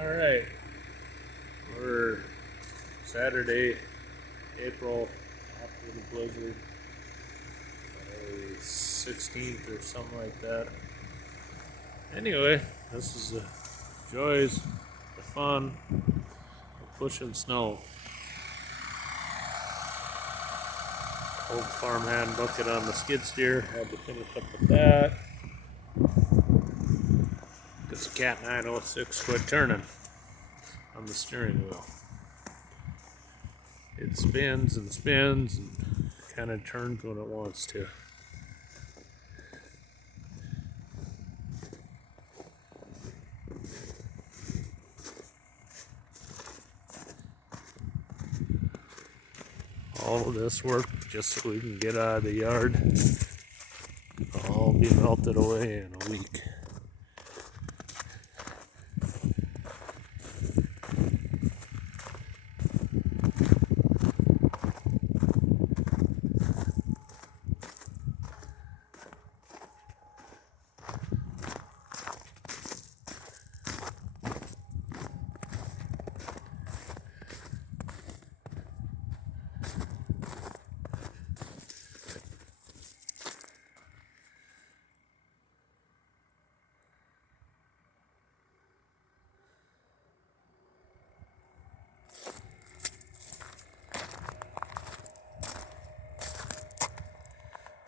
Alright, we're Saturday, April, after the blizzard, 16th or something like that. Anyway, this is the joys, the fun of pushing snow. Old farmhand bucket on the skid steer, had to finish up with that. Because the Cat 906 quit turning on the steering wheel. It spins and spins and kind of turns when it wants to. All of this work just so we can get out of the yard. It'll all be melted away in a week.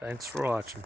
Thanks for watching.